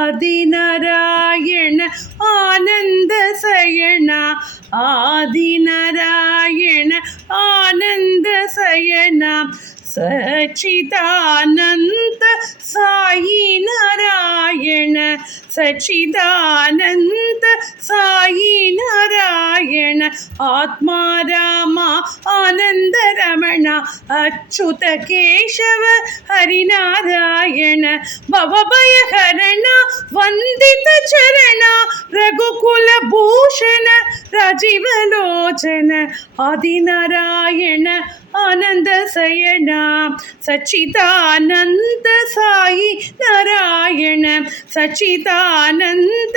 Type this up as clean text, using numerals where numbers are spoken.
ஆதிநாராயண ஆனந்த சயனா ஆதிநாராயண ஆனந்த சயனா சச்சிதானந்த சாயி நாராயண சச்சிதானந்த சாயி நாராயண ஆத்மா ராமா ஆனந்த ரமண அச்சுத கேசவ ஹரிநாராயண பவபயஹரண வந்தித சரண ரகுகுல பூஷண ராஜீவலோச்சன ஆதிநாராயண ஆனந்த சயனா சச்சிதானந்த சாயி நாராயண சச்சிதானந்த